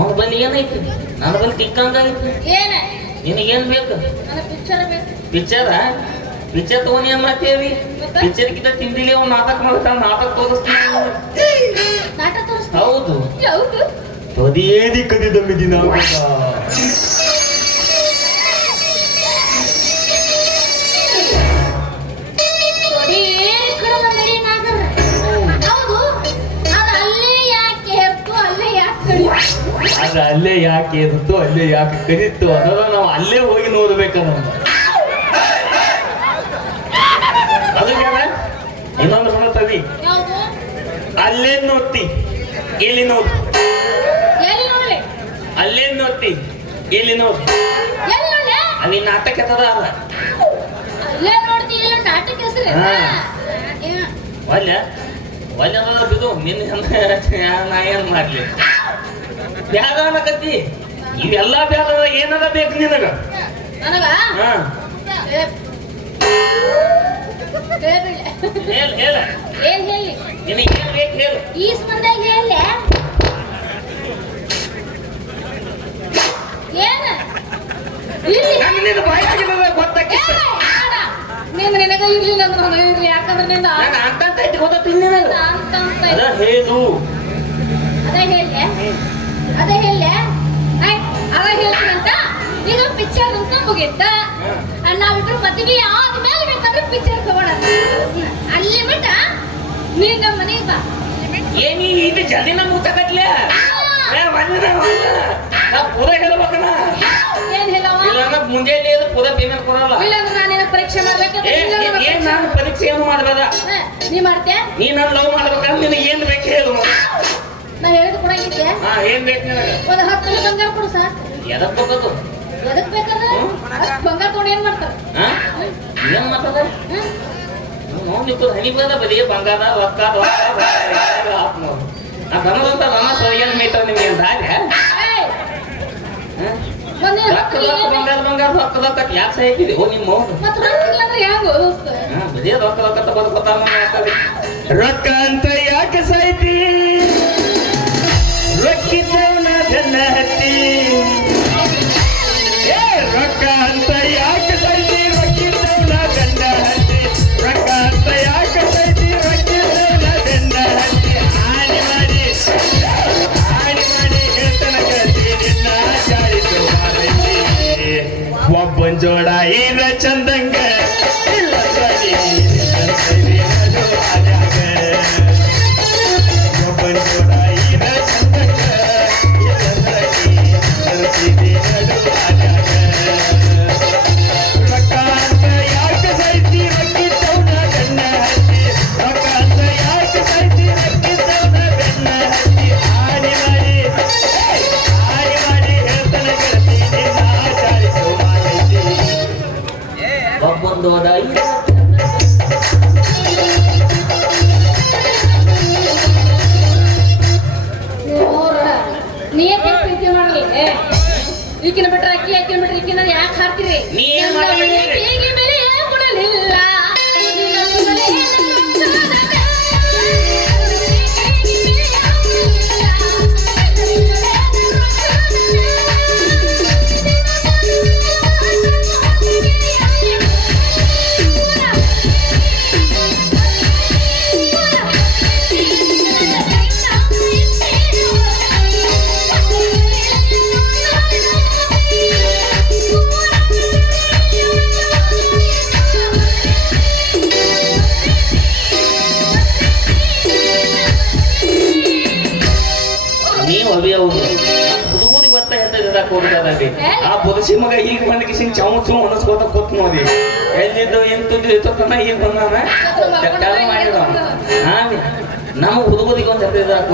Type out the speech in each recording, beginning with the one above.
ಅವನ ಬಲ್ಲಿ ಏನೈತಿ ನನ್ನ ಬಲ್ಲಿ ತಿಕ್ಕಂಗ ನಿನಗೇನು ಬೇಕು? ಪಿಕ್ಚರ್ ಪಿಕ್ಚರ ತಗೊಂಡು ಏನ್ ಮಾಡ್ತೇವಿ? ಪಿಕ್ಚರ್ ಕಿಂತ ತಿಂದಿಲಿ ಅವ್ನು ನಾಟಕ ಮಾಡ್ತಾನ ನಾಟಕ ತೋರಿಸ್ತಾನ ಹೌದು. ತದೇದಿ ಕದಿದ ಮಿದಿನ ಅಲ್ಲೇ ಯಾಕೆ ಇರುತ್ತೋ ಅಲ್ಲೇ ಯಾಕೆ ಕರೀತು ಅನ್ನೋದು ನಾವು ಅಲ್ಲೇ ಹೋಗಿ ನೋಡ್ಬೇಕನ್ನ ಅದಕ್ಕೆ ಇನ್ನೊಂದು ಹೊಣತವಿ ಯಾವುದು? ಅಲ್ಲೇ ನೋಡ್ತಿ ಇಲ್ಲಿ ನೋಡ್ ಅಲ್ಲೇ ನೋಡ್ತಿ ಇಲ್ಲಿ ನೋಡ್ ಅಲ್ಲಿ ನಾಟಕ ಅದ. ಅಲ್ಲ. ಒಲ್ಲೆ ಬಿಡು ನಿನ್ನ ನಾ ಏನ್ ಮಾಡ್ಲಿ? ಬ್ಯಾದ ಅನ್ನಕತ್ತಿ? ಇವೆಲ್ಲ ಬ್ಯಾಡ ಏನದ ಬೇಕು ನಿನಗ? ನನಗ? ಹಾ. ಏ, ಹೇಳ್ಬಿಡ್ಲೆ. ಹೇಳ ಹೇಳ. ಏನ್ ಹೇಳಿ? ನಿನಗೆ ಏನ್ ಬೇಕು ಹೇಳು. ಈ ಸ್ಪಂದಾಗ ಹೇಳ ಏನ ಇಲ್ಲಿ ನನ್ನ ನಿನ್ನ ಬಾಯಾಗಿರೋದ ಏ, ಗೊತ್ತಾಕಿತ್ತು ಬೇಡ. ನಿಂದ ನಿನಗ ಇರ್ಲಿಲ್ಲ ಅಂದ್ರೆ ನನಗ ಇರ್ಲಿ. ಯಾಕಂದ್ರೆ ನಿಂದ ಅಂತ ಅಂತ ಹೇಳು. ಅದೇ ಹೇಳಿ ಅದೇ ಹೇಳಿ ಅವ ಹೇಳ್ತೀನಂತ? ಈಗ ಪಿಕ್ಚರ್ ಅಂತ ಮುಗಿತ. ನಾವಿಬ್ರು ಮದುವೆ ಆದ್ಮೇಲೆ ಬೇಕಾದ್ರೆ ಪಿಕ್ಚರ್ ತಗೊಳ ಅಲ್ಲಿ ಬಿಟ್ಟ ನೀ ನಮ್ಮ ಮನೆಗೆ ಬಾ. ಏನಿ ಇದು ಜಲ್ದಿ ನಮ್ಗೆ ಪೂರ ಹೇಳ್ಬೇಕನ ಏನ್ ಹೇಳವ? ಇಲ್ಲ ಮುಂಜಾನೆ ಪೂರ ಪೇಮೆಂಟ್ ಕೊಡಲ್ಲ. ಇಲ್ಲ ನಾನೇನ ಪರೀಕ್ಷೆ ಏ- ಏನ್ ನಾನು ಪರೀಕ್ಷೆ ಏನು ಮಾಡ್ಬೇಡ ನೀ ಮಾಡ್ತೀಯ? ನೀ ನಾನು ಲವ್ ಮಾಡ್ಬೇಕಂದ್ರೆ ನಿನಗೆ ಏನ್ ಬೇಕು ಹೇಳು ಕೊಡಂಗಿದ್ದೆ ಹಾ ಏನ್ ಬೇಕು ನಿನಗೆ ಒಂದ್ ಹತ್ತು ತೊಲೆ ಬಂಗಾರ ಕೊಡು ಸಾ. ಎದಕ್ ಬೇಕದು ಎದಕ್ ಬೇಕಾದ್ರೆ? ಅಷ್ಟ್ ಬಂಗಾರ ಕೊಡಿ ಏನ್ ಮಾಡ್ತಾರೆ? ಹಾ? ಏನ್ ಮಾತಾಡ ಹನಿ ಬಂದ ಬರೀ ಬಂಗಾರ ರೊಕ್ಕ. ನಾ ನಿಮ್ಗೆ ಏನ್ ದಾರಿ ರೊಕ್ಕ ರೊಕ್ಕ ಬಂಗಾರ ಬಂಗಾರ ರೊಕ್ಕ ರೊಕ್ಕ ಯಾಕೆ ಸಾಯ್ತಿದೆ ಓ ನಿಮ್ಮ ಬರೀ ರೊಕ್ಕ ರೊಕ್ಕ ತಗೊಂಡು ರೊಕ್ಕ ಅಂತ ಯಾಕೆ ಸಾಯ್ತಿ? रखितो न धनहती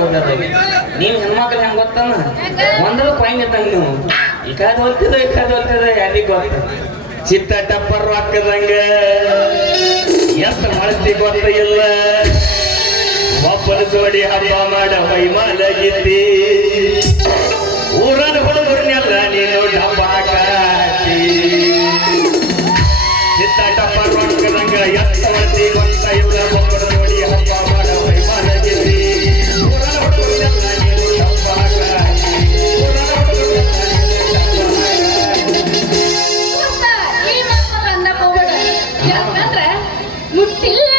ಹೋಗ್ತದೆ ನೀವು ಹೆಣ್ಮಕ್ಳು ಹೆಂಗ್ ಗೊತ್ತಾನ? ಒಂದ್ರ ಪಾಯಿಂಟ್ ಇದ್ದಂಗ ನೀವು. ಈ ಒತ್ತದ ಇಕಾದ ಒತ್ತದ ಕಾದ ಗೊತ್ತ. ಚಿತ್ತ ಟಪ್ಪರ್ ರೊಕ್ಕದಂಗ. ಎಷ್ಟು ಮಾಡ್ತಿ ಗೊತ್ತ ಇಲ್ಲ. ಒಬ್ಬನ ಜೋಡಿ ಹಬ್ಬ ಮಾಡ ಮೈಮಾಲಗಿದ್ದಿ ಊರನ Mentira!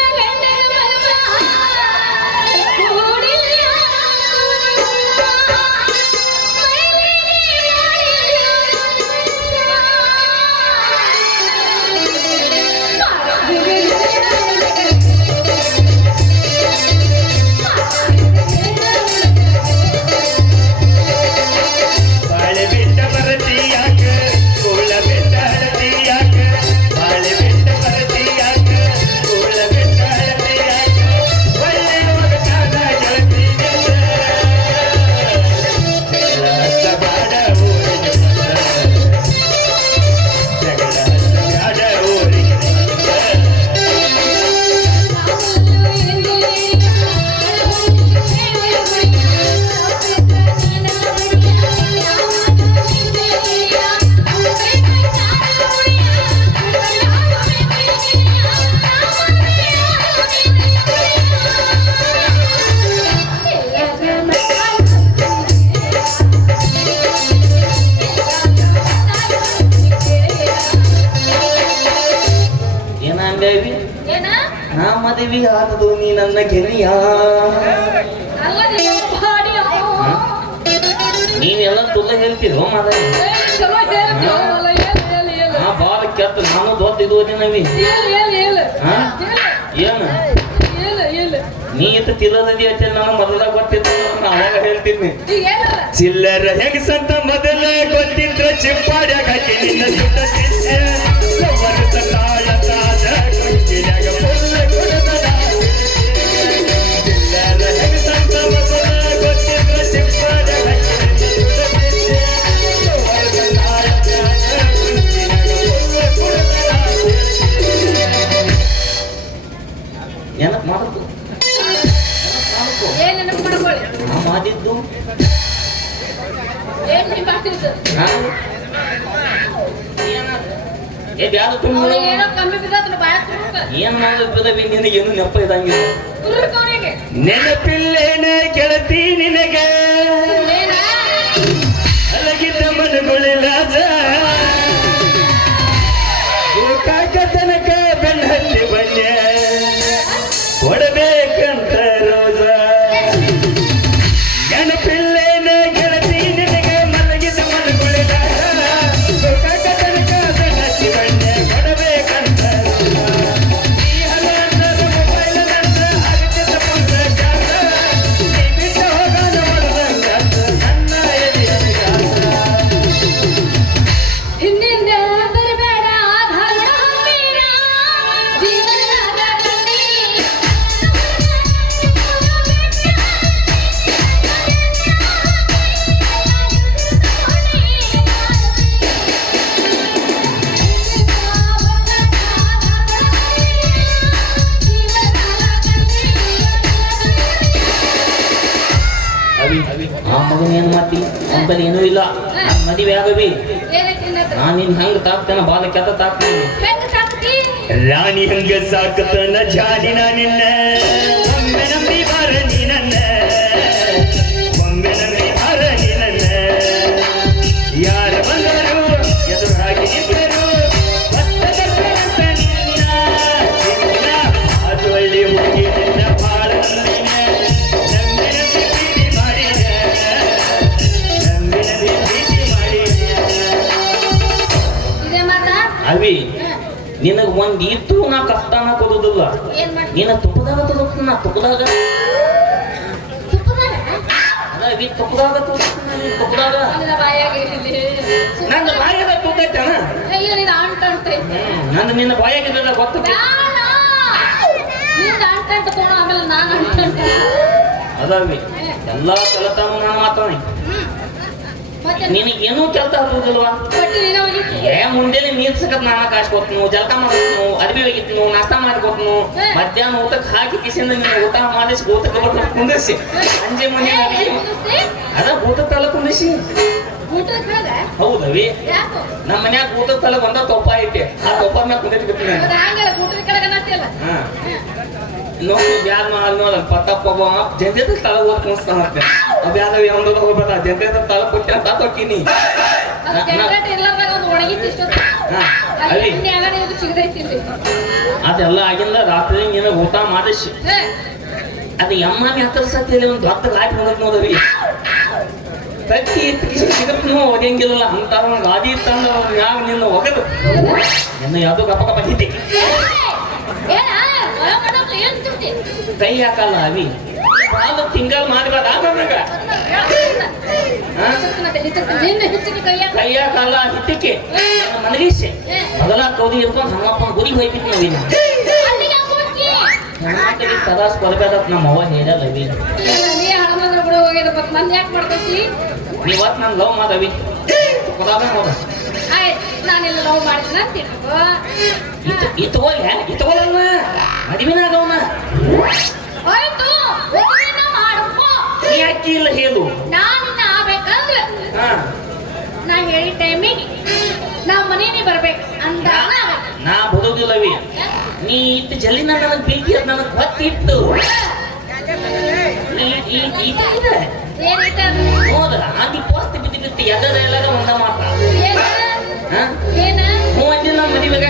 ಗೆಳೆಯ ನೀವು ಮಾಡಿ ಅಮ್ಮ. ನೀವೆಲ್ಲ ತುಲ್ಲ ಹೇಳ್ತಿರೋ ಮಾದ ಏ, ಚಲೋ ಹೇಳ್ತೀವಿ ಅವನಲ್ಲ, ಹೇಳು, ಹೇಳು, ಹೇಳು. ಆ ಬಾಳ ಕೆತ್ತ ನಾನು ದೊಡ್ಡ ಇದು? ಹೇಳು, ಏನು. ನೀ ಇತ್ತು ತಿಲ್ಲದಿ ಅಂತ ನಾನು ಮೊದಲ ಗೊತ್ತಿತ್ತು ನಾ ಅವಾಗ ಹೇಳ್ತೀನಿ. ಚಿಲ್ಲರ ಹೆಂಗಸಂತ ಮೊದಲ ಗೊತ್ತಿದ್ರ ಚಿಪ್ಪಾಡ್ಯಾಗ ಹಾಕಿ ನಿನ್ನ ಸುತ್ತ ನಿನಗೇನು ನೆನಪ ಇದಂಗಿಲ್ಲ ನೆನಪಿಲ್ಲೇನೆ ಕೇಳತೀನಿ ಅಂತಲ್ಲಿ ಏನೂ ಇಲ್ಲ. ಮದುವೆ ಆಗವಿ ನಾನು ನಿನ್ ಹಂಗ ತಾಕ್ತೇನ ಬಾಲ ಕೆತ್ತ ತಾಕ್ತೇನೆ? ರಾಣಿ ಹಂಗ ಸಾಕತನ ಜಾಲಿನ ನಿನ್ನ. ನಿನಗ್ ಒಂದ್ ಇದ್ದು ನಾ ಕಷ್ಟನ ಕೊಡುದಿಲ್ಲ. ನಿನ್ನ ತುಪ್ಪದಾಗ ತಗೋತೀನಿ ನಾ ತುಪ್ಪದಾಗ. ಬಾಯಾಗ. ನಂದು ಬಾಯಾಗ ನಿನ್ನ ಬಾಯಾಗ. ನಂದು ನಿನ್ನ ಬಾಯಾಗಿದ್ದಲ್ಲ ಗೊತ್ತ. ಬೇಡ. ನಿಂದ ಅಂಟ್ ಅಂಟ್ಕೊಂಡು ಆಮೇಲೆ ನಾನ್ ಅಂಟ್ ಅದ ಅವಿ ಎಲ್ಲಾ ಕೆಲತಾನು ನಾನು ಮಾತಾಡಿ ನಿನಗೇನು ಕೆಲಸ ಒಗಿತಿ. ಏ ಮುಂಜಾನೆ ನೀರ್ ಸಕತ್ ನಾನು ಕಾಶ್ ಕೊತ್ನು ಜಲಕ ಮಾಡ್ಕೊತ್ನು ಅರ್ಬಿ ಒಗಿತ್ನು ನಾಷ್ಟ ಮಾಡ್ಕೊತ್ನು ಮಧ್ಯಾಹ್ನ ಊಟಕ್ಕೆ ಹಾಕಿ ಕಿಸಿಂದ ನೀನು ಊಟ ಮಾಡಿಸಿ ಊಟಕ್ಕೆ ಬರ್ಕೊಂಡು ಕುಂದಿಸಿ ಸಂಜೆ ಮನೆ? ಅದ ಊಟದ ತಲ ಕುಂದಿಸಿ ಹೌದವಿ? ನಮ್ಮ ಮನ್ಯಾಗ ಊಟದ ತಲೆ ಒಂದ ತೊಪ್ಪ ಐತಿ. ಆ ತೊಪ್ಪ ಮ್ಯಾಗ ಕುಂದಿಟ್ಬಿಟ್ಟು ಹಾ. ಹ. ನೋಡಿ ಬ್ಯಾದ ಮಾಡ ನೋಡ ಪತ್ತಪ್ಪ ಒಬ್ಬ ಜಂತದ ತಳ ಓದ್ ಕುಣಿಸ್ತಾನ ಬ್ಯಾದ ಒಂದದ ಹೋಗ್ಬೇಡ ಜಂತದ ತಳ ಕೊಟ್ಟಿ ಅಂತ ಇಲ್ಲಿ. ಅದೆಲ್ಲ ಆಗಿಂದ ರಾತ್ರಿ ಏನೋ ಊಟ ಮಾಡಿಸಿ. ಅದು ಎಮ್ಮನಿ ಹತ್ತರ ಸತಿಯಲ್ಲಿ ಒಂದು ದೊಡ್ಡ ಲಾಟ್ ಬಂದದ್ ನೋಡವಿ ತಟ್ಟಿ ಸಿಗತ್ನು ಒದಂಗಿಲ್ಲ ಅಂತ ಗಾದಿ ತಂದ ಯಾವ ನಿನ್ನ ಒಗದು ನಿನ್ನ ಯಾವ್ದು ಗಪ್ಪ ಗಪ್ಪ ಹಿದ್ದೆ ಏ, ಏನ? ಹೊರ ಮಾಡೋದು ಏನ್ ತಿಂತಿ? ಕೈ ಹಾಕಲ್ಲ ಅವಿ ಹಾಲು ತಿಂಗಳ ಮಾಡಿದ ನನಗ ಅದನ್ನ ಹೇಳ್ತೀನಿ. ಹಾ? ಮತ್ತೆ ಹಿಚ್ಚಕ್ಕೆ ನಿನ್ನ ಹಿಚ್ಚಿಗೆ ಕೈಯಾಗ. ಕೈ ಹಾಕಲ್ಲ ಹಿದ್ದಕ್ಕೆ ಮನಗಿಸಿ ಮೊದಲ ಕೌದಿ ಇರ್ಕೊಂಡು ಹನುಮಪ್ಪನ ಗುರಿ ಹೋಗ್ಬಿಟ್ಟು ತದಾಸ್ ಕೊಡ್ಬೇಕಂತ ನಮ್ಮ ಅವ್ವ ಹೇಳಲ್ಲ ಅವಿ. ಇವತ್ತು ನಾನು ಲವ್ ಮಾಡವಿ ಕೊಡಾಗ ನೋಡ. ಆಯ್ತು ನಾನೆಲ್ಲ ಲವ್ ಮಾಡಿದ್ನ ಅಂತ ತಿಳ್ಕೊ. ಇತ್ತು ಮದುವೆನಾಗವನ ಆಯ್ತು ಮದುವೆನ ಮಾಡ್ಕೊ. ನೀ ಅಕ್ಕಿ ಇಲ್ಲ ಹೇಳು. ನಾನ್ ಆಗ್ಬೇಕಂದ್ರೆ ಹಾ. ನಾ ಹೇಳಿದ ಟೈಮಿಗೆ ನಾ ಮನೆಗೆ ಬರ್ಬೇಕು. ಅಂತ ನಾ ನೀ ಇಟ್ಟು ಜಲ್ಲಿ ನನಗೆ ಬೇಕಿ ಅದು ನನಗೆ ಗೊತ್ತಿತ್ತು ಈ- ಈ- ಈ- ಇದೆ. ಏನೈತೆ ನೋಡ್ರ ಆದಿ ಪೋಸ್ಟ್ ಬಿದ್ದು ಬಿತ್ತು ಎದರ ಎಲ್ಲಾರ ಒಂದ ಮಾತ್ರ. ಹೂ? ಅಂದಿಲ್ಲ ಮದುವೆಗೆ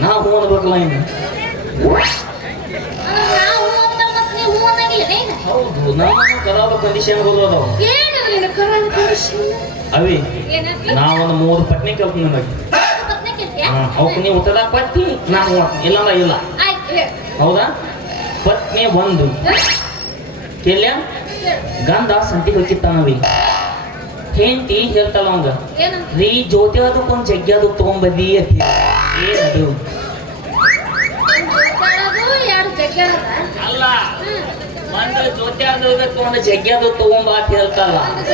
ನಾ ಹೂ ಅನ್ಬೇಕಲ್ಲ ಇನ್ನು. ಹೌದು ನಾನು ನಾವೊಂದು ಮೂರು ಪತ್ನಿ ಅವಕ್ಕೆ ನೀವು ಪತ್ನಿ ನಾನು ಇಲ್ಲಲ್ಲ ಇಲ್ಲ. ಹೌದಾ? ಪತ್ನಿ ಒಂದು. ಗಂಧ ಸಂತಿ ಹೋಗಿತ್ತಾನವಿ ಹೆಂಡತಿ ಹೇಳ್ತಾಳ ಅವಂಗ ರೀ ಜ್ಯೋತಿ ಅದಕ್ಕೊಂದು ಜಗ್ಗಿ ಅದು ತೊಗೊಂಬದಿ ಅಂತ. ಏನದು ಅಲ್ಲ ಒಂದು ಜ್ಯೋತಿ ಅದಕ್ಕೆ ಒಂದು ಜಗ್ಗಿ ಅದು ತೊಗೊಂಬ ಅಂತ ಹೇಳ್ತಾಳ. ಒಂದು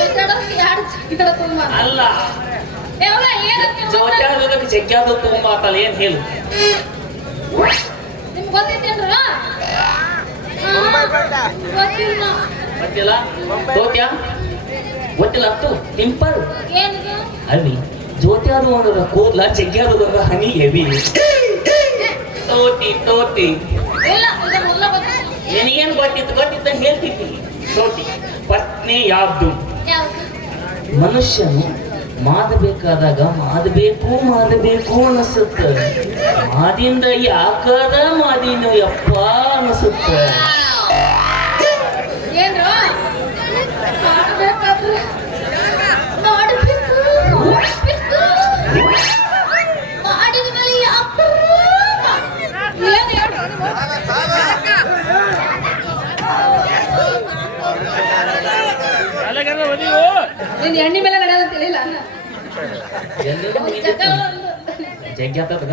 ಅಲ್ಲ. ಜ್ಯೋತಿ ಅದಕ್ಕೆ ಜಗ್ಗಿ ಅದು ತೊಗೊಂಬ ಅಂತಲ್ಲ ಏನ್ ಹೇಳು? ಗೊತ್ತಿಲ್ಲ. ಗೊತ್ತಿಲ್ಲ? ಜ್ಯೋತ್ಯ ಗೊತ್ತಿಲ್ಲ ಅತ್ತು ಸಿಂಪಲ್ ಏನಿದು? ಅವಿ ಜ್ಯೋತಿ ಅದು ಒಂದು ಕೂದ್ಲ ಜಗ್ಗಿ ಅದು ಒಂದು ಹನಿ ಹೆವಿ ತೋಟಿ ತೋಟಿ. ನಿನಗೇನು ಗೊತ್ತಿತ್ತು? ಗೊತ್ತಿತ್ತ ಹೇಳ್ತಿದ್ದಿ ತೋತಿ ಪತ್ನಿ ಯಾವ್ದು? ಯಾವುದು? ಮನುಷ್ಯನು ಮಾದಬೇಕಾದಾಗ ಮಾದಬೇಕು ಮಾದಬೇಕು ಅನಿಸುತ್ತ. ಮಾದಿಂದ ಯಾಕದ ಮಾದಿನ ಯಪ್ಪ ಅನಿಸುತ್ತ. ಎಣ್ಣೆ ಮೇಲೆ ನಡೆಯಲ್ಲ ತಿಳಿಲ್ಲ ಜಗ್ಗಿ ಆತದ.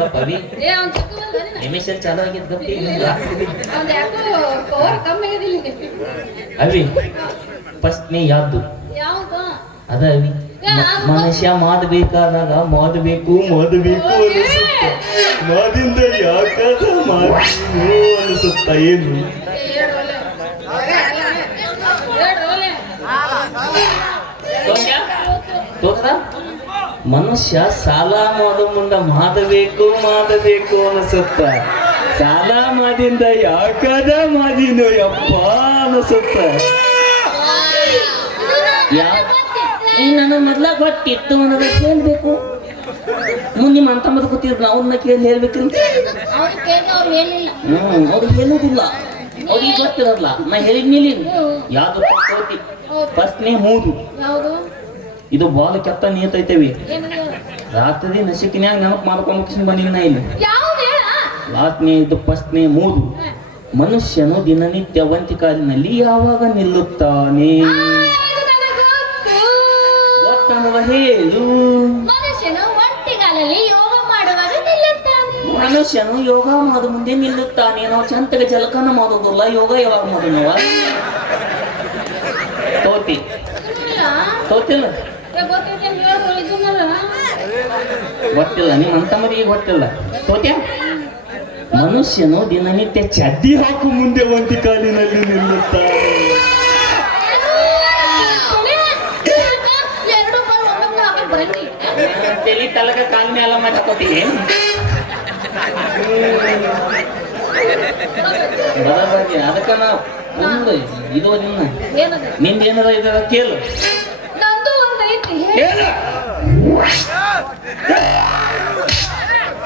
ಎಮಿಷನ್ ಚಾಲು ಆಗಿದ್ ಗಪ್ಪ ಅವಿ ಯಾವುದು? ಅದ ಅವಿ. ಮನುಷ್ಯ ಮಾಡಬೇಕಾದಾಗ ಮಾಡಬೇಕು ಮಾಡಬೇಕು ಅನಿಸುತ್ತ. ಮಾದಿಂದ ಯಾಕದ ಅನಿಸುತ್ತ ಏನು? ತೋತ್ರ? ಮನುಷ್ಯ ಸಾಲ ಮಾಡೋ ಮುಂದ ಮಾಡಬೇಕು ಮಾಡಬೇಕು ಅನಿಸುತ್ತ. ಸಾಲ ಮಾಡಿಂದ ಯಾಕದ ಮಾದಿನೋ ಯಪ್ಪ ಅನಿಸುತ್ತ. ಈ ನನ್ನ ಮೊದ್ಲ ಗೊತ್ತಿತ್ತು ಅನ್ನೋದು ಕೇಳ್ಬೇಕು. ಮುಂದೆ ನಿಮ್ಮ ಅಂತ ಮದ್ ಕೂತಿದ್ರು ಅವ್ರನ್ನ ಕೇಳಿ ಹೇಳ್ಬೇಕ್ರಿ. ಹ್ಮ್ ಅವ್ರಿಗೆ ಹೇಳೋದಿಲ್ಲ. ಅವ್ರಿಗೆ ಗೊತ್ತಿರಲ್ಲ ನಾ ಹೇಳಿದ್ಮೇಲೆ ಯಾವ್ದು ಪ್ರಶ್ನೆ ಮೂರು. ಇದು ಬಾಲ್ ಕೆತ್ತ ನೀತೈತೇವಿ ರಾತ್ರಿ ನಶಿಕಿನ್ಯಾಗ ನೆನಪು ಬಂದಿಲ್ಲ ನಾ ಇಲ್ಲಿ. ಲಾಸ್ಟ್ನೇ ಇದು ಫಸ್ಟ್ನೇ ಮೂರು ಮನುಷ್ಯನು ದಿನನಿತ್ಯ ವಂತಿಕಾಲಿನಲ್ಲಿ ಯಾವಾಗ ನಿಲ್ಲುತ್ತಾನೆ? ಹೇಳು. ಮನುಷ್ಯನು ಯೋಗ ಮಾಡು ಮುಂದೆ ನಿಲ್ಲುತ್ತಾನೆ ನಾವು ಚಂತಗೆ ಜಲಕನ ಮಾಡೋದಿಲ್ಲ ಯೋಗ ಯಾವಾಗ ಮಾಡೋಣ ತೋತಿ. ತೋತಿಲ್ಲ ಏ, ಗೊತ್ತೈತೆ ಅಂತ ಹೇಳ್ರು, ಇದನ್ನಲ್ಲ. ಗೊತ್ತಿಲ್ಲ ನಿಮ್ಮ ಅಂತ ಮದಿಗೆ ಗೊತ್ತಿಲ್ಲ. ಓಕೆ ಮನುಷ್ಯನು ದಿನನಿತ್ಯ ಚಡ್ಡಿ ಹಾಕು ಮುಂದೆ ಒಂಟಿ ಕಾಲಿನಲ್ಲಿ ನಿಲ್ಲುತ್ತಾನೆ. ತಲೆ ತಲಗ ಕಾಲ ಮೇಲೆ ಮಾಡಿ ಹಾಕೋತೀನಿ ಬರಬಾಗಿ ಅದಕ್ಕ ನಾವು ಒಂದು ಇದು ನಿನ್ನ? ನಿಂದ ಏನದ ಇದರ ಕೇಳು. ನಂದು ಒಂದು ಐತಿ. ಹೇಳು.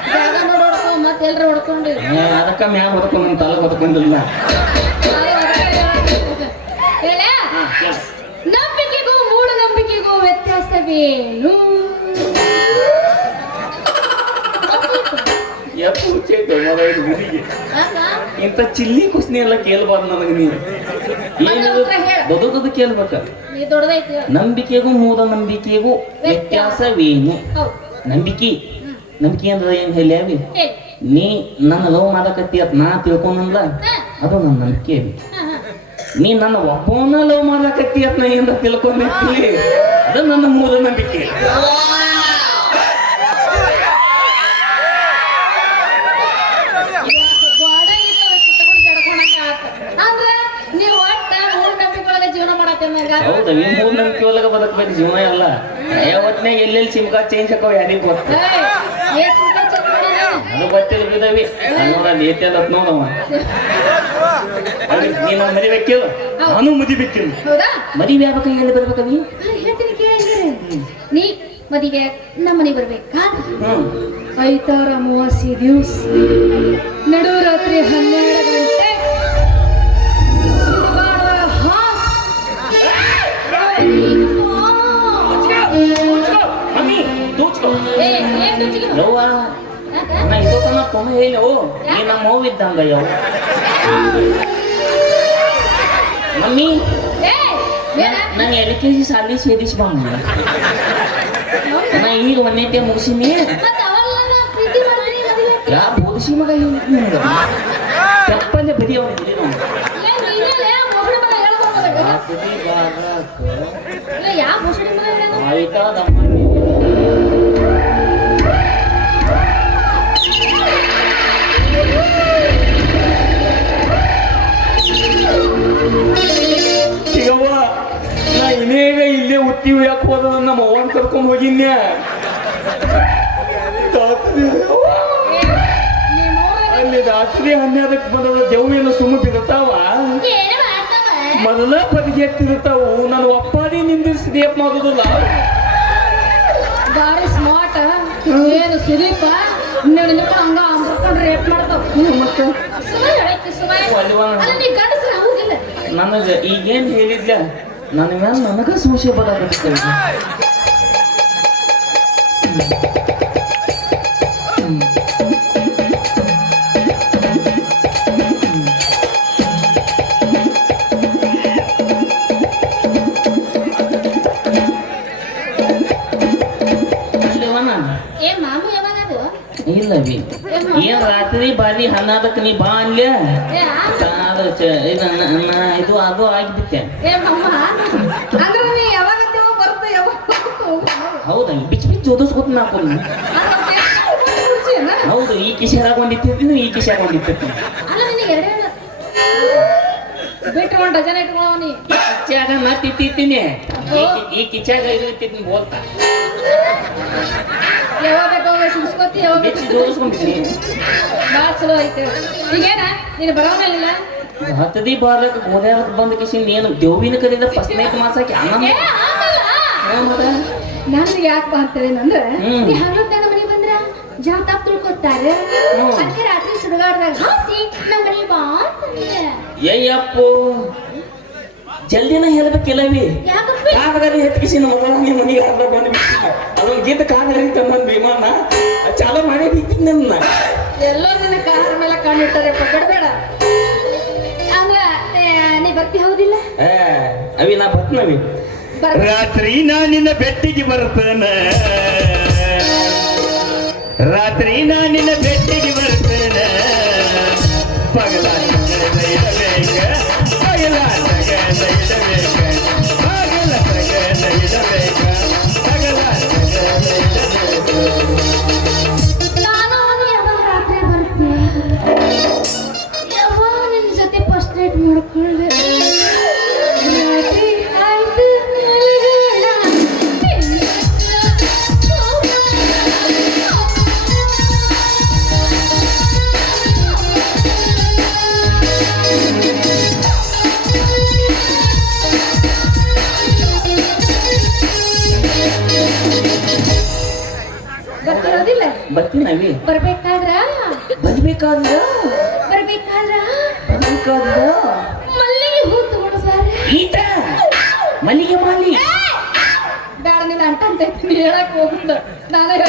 ಜಾಗ ನೋಡಿ ಹೊಡ್ಕೊ, ಮತ್ತೆ ಎಲ್ರು ಹೊಡ್ಕೊಂಡು ಅದಕ್ಕ ಮ್ಯಾಗ ಹೊಡ್ಕೊಂಡು ತಲೆ ಹೊಡ್ಕೊಂಡಿಲ್ಲ ನಂಬಿಕೆಗೂ ಮೂಢ. ನಂಬಿಕೆಗೂ ವ್ಯತ್ಯಾಸವೇನು? ಎಪ್ಪ ಹುಚ್ಚೈತೆ ಮಗ ಇದು ಹುಡುಗಿ ಇಂಥ ಚಿಲ್ಲಿ ಕುಸ್ನಿ ಎಲ್ಲ ಕೇಳ್ಬಾರ್ದು ನನಗೆ ನೀನು ಬದುಕದು ಕೇಳ್ಬೇಕ ನಂಬಿಕೆಗೂ ಮೂಲ ನಂಬಿಕೆಗೂ ವ್ಯತ್ಯಾಸವೇನು? ನಂಬಿಕೆ. ನಂಬಿಕೆ ಅಂದ್ರೆ ಏನ್ ಹೇಳಿ ನೀ ನನ್ನ ಲವ್ ಮಾಡಕತ್ತಿ ಅಂತ ನಾ ತಿಳ್ಕೊಂಡಲ್ಲ ಹಾ, ಅದು ನನ್ನ ನಂಬಿಕೆ. ನೀ ನನ್ನ ಒಬ್ಬನ ಲವ್ ಮಾಡಕತ್ತಿ ಅಂತ ನಾ ಏನಾರ ತಿಳ್ಕೊಂಡಿರ್ತೀನಿ ಅದು ನನ್ನ ಮೂಲ ನಂಬಿಕೆ. ಹೌದಾ ಈ ಮೂಲ ನಂಬಿಕೆ ಒಳಗ ಬದುಕಬೇಕು ಜೀವನ ಎಲ್ಲ. ಯಾವತ್ತಿನಾಗ ಎಲ್ಲೆಲ್ಲಿ ಸಿಮ್ಕಾ ಚೇಂಜ್ ಹಾಕೋ ಯಾರಿಗೆ ಅದು ಗೊತ್ತಿಲ್ಲ ಬಿದವಿ. ನೋಡ ಲೇಟೆಲ್ಲ ನೋಡವ ನೀನು ಮದಿಬೇಕಿಲ್ಲ ನಾನು ಮದಿಬೇಕಿಲ್ಲ ಮದುವೆ ಆಗ್ಬೇಕು ಎಲ್ಲಿ ಬರ್ಬೇಕವಿ ಹಾ, ಹೇಳ್ತೀನಿ ಕೇಳಿ ನೀ ಮದಿಗೆ ನಮ್ಮ ಮನೆಗೆ ಬರ್ಬೇಕಾದ್ರೆ ಐತಾರ ಅಮಾವಾಸ್ಯೆ ದಿವಸ. ನಡು ರಾತ್ರಿ ಹನ್ನೆರಡು ಯವ್ವ? ನಾ ಇದಕ್ಕನ್ನ ಪೊಮ್ಮ ಹೇಳು. ನೀ ನಮ್ಮ ಅವ್ವ ಇದ್ದಂಗ ಯವ್ವ ಮಮ್ಮಿ? ನಾನು ಎಲ್ ಕೆ ಜಿ ಸಾಲಿ ಸೇರಿಸಿ ಬಂದ ನಾ ಈಗ ಒಂದೇ ಮುಗಿಸಿನಿ. ಯಾ ಬೋಧಿಸಿ ಮಗ ಹೇಳಿದ್ ನಿಮ್ಗೆ ತೆಪ್ಪಲ್ಲೇ ಬದಿ ಅವ್ನು ಆಯ್ತಾ ನಾವು ಉತ್ತಿ ಯಾಕೆ ಹೋದ ನಮ್ಮ ಅವ್ವನ್ ಕರ್ಕೊಂಡು ಹೋಗಿನ್ಯ ಅಲ್ಲಿ ರಾತ್ರಿ ಹನ್ನೆರಡಕ್ಕೆ ಬಂದದ ದೆವ್ವೇನು ಸುಮ್ಮ ಬಿಡ್ತಾವ ಮೊದಲ ಬದಿಗೆಟ್ಟಿರ್ತಾವು ನನ್ನ ಒಪ್ಪಾಡಿ ನಿಂದಿಸಿದೇಪ್ ಮಾಡೋದಿಲ್ಲ. ಬಾರಿ ಸ್ಮಾರ್ಟ್ ಏನು ಸುದೀಪ? ನೀನು ನಿಂತ್ಕೊಂಡು ಹಂಗ ಅಂದ್ಕೊಂಡು ರೇಪ್ ಮಾಡ್ತಾವ. ಮತ್ತೆ? ನನಗೆ ಈಗೇನ್ ಹೇಳಿದ್ಲ ನನ್ನ ಮೇಲೆ ನನಗ ಸಂಶಯ ಬರಕತ್ತ ಏ ಮಾಮು ಯಾವಾಗದು ಇಲ್ಲ ಬಿ ಏನ್ ರಾತ್ರಿ ಬಾರಿ ಹನ್ನದಕ್ಕೆ ನೀ ಬಾ? ಅದು ಇದು ನ- ನ- ಅದು ಆಗಿಬಿಟ್ಟೆ. ನೀ ಹೌದಾ ಬಿಚ್ಚ ಬಿಚ್ಚ ಓದಿಸ್ಕೊತ ನಾಕೊಂಡು ಹೌದು ಈ ಕಿಶೆ ಒಂದಿಟ್ಟಿರ್ತೀನಿ ಈ ಕಿಶೆ ನೀ. ಈ ಕಿಚ್ಚಾಗ ಮತ್ತೆ ಇಟ್ಟಿರ್ತೀನಿ. ಈ ಕಿಚ್ಚಾಗ ಇಟ್ಟಿರ್ತೀನಿ ಬೋಲ್ತಾ ಯಾವಾಗ ಬೇಕೋ ಸುಸ್ಕೋತಿ ಯಾವಾಗ ಬಿಚ್ಚಿ ಜೋಡಿಸ್ಕೊಂಡ್ಬಿಡ್ತೀನಿ ಭಾಳ ಚಲೋ ಐತೆ. ಈಗೇನ? ನೀನು ಬರೋದಿಲ್ಲ ಹತ್ತದಿ ಬಾರಕ್ಕೆ ಗೋದ್ಯಾಳಕ್ಕೆ ಬಂದ ಕಿಶಿ ನೀನು ದೇವಿನ ಕರೀದ ಫಸ್ಟ್ ನೈಟ್ ಮಾಸಕ್ಕೆ ಆನಂದ. ಮತ್ತೆ? ನನಗೆ ಯಾಕೆ ಅಂತೇಳಿ ಅಂದ್ರೆ ಹ್ಮ್. ನೀ ಹನ್ನೊಂದನ ಮನೆ ಬಂದ್ರ ಜನ ತಪ್ಪು ತಿಳ್ಕೊತಾರೆ ಅದಕ್ಕೆ ರಾತ್ರಿ ಸುಡುಗಾಡ್ದಾಗ ಹಾಸಿ ನಮ್ಮ ಮನೆ ಬಾ ಅಂತ ಏಯಪ್ಪೋ ಜಲ್ದಿನ ಹೇಳ್ಬೇಕಿಲ್ಲವಿ? ಕಾಗದಲ್ಲಿ ಹೆಚ್ಚಿಸಿ ಮೊದಲ ನಿಮ್ಮ ಮನೆಗೆ ಅರ್ಧ ಬಂದು ಅದೊಂದು ಗೀತ ಕಾಗದಾರಿ ತಮ್ಮನ್ ವಿಮಾನ ಚಾಲ ಮಾಡಿ ಬಿಟ್ಟಿದ್ ನನ್ನ ಎಲ್ಲೋ ನಿನ್ನ ಕಾರ್ ಮೇಲೆ ಕಾಣಿಟ್ಟಾರೆ ಪಕ್ಕಡಬೇಡ ಅಂದ್ರೆ ಏ, ನೀ ಬರ್ತಿ ಹೌದಿಲ್ಲ? ಏ ಅವಿ ನಾ ಬತ್ನವಿ ರಾತ್ರಿ ನಾ ನಿನ್ನ ಬೆಟ್ಟಿಗೆ ಬರ್ತೇನ ರಾತ್ರಿ ನಾ ನಿನ್ನ ಬೆಟ್ಟಿಗೆ ಬರ್ತೇನೆ ಪಗಲ Thank you. ಬರ್ಬೇಕಾದ್ರ ಬರ್ಬೇಕಾದ್ರ? ಬರ್ಬೇಕಾದ್ರ ಮಲ್ಲಿಗೆ ಹೂ ತಗೊಂಡು ಈತ ಮಲ್ಲಿಗೆ ಮಾಲಿ? ಬೇಡ ನಿನ್ನ ಅಂಟ ಅಂತ ಹೇಳಕ್ ಹೋಗುತ್ತ ನಾನೇ